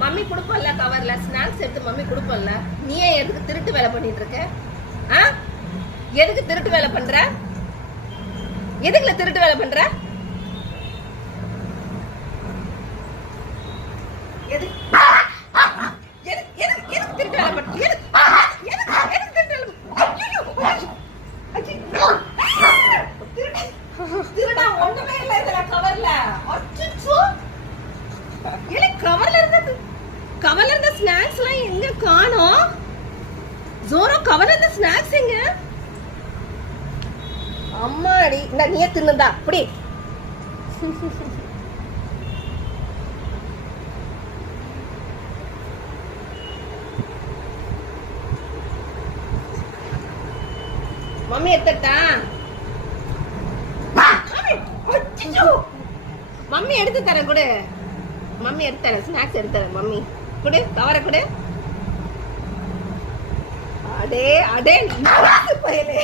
Mummy குடுப்பல்ல கவர்ல snacks எடுத்து mummy குடுப்பல்ல. நீ எதுக்கு திருட்டு வேலை பண்ணிட்டு இருக்க? எதுக்கு திருட்டு வேலை பண்ற? எதுக்குல திருட்டு வேலை பண்ற? திருட்டு வேலை பண்ற? திருடா ஒண்ணுமே இல்ல இதுல கவர்ல. கவர்ல இருந்த ஸ்நாக்ஸ் எல்லாம் எங்க காணோம்? ஜோரோ கவர்ல இருந்த ஸ்நாக்ஸ் எங்க? அம்மாடி நீயே தின்னுதா அப்படி? மம்மி எடுத்துட்டா? மம்மி எடுத்து தரேன் கொடு. மம்மி எடுத்து தரேன், ஸ்நாக்ஸ் எடுத்து தரேன். மம்மி குடு, கவரை குடு. அடே அடே பயலே.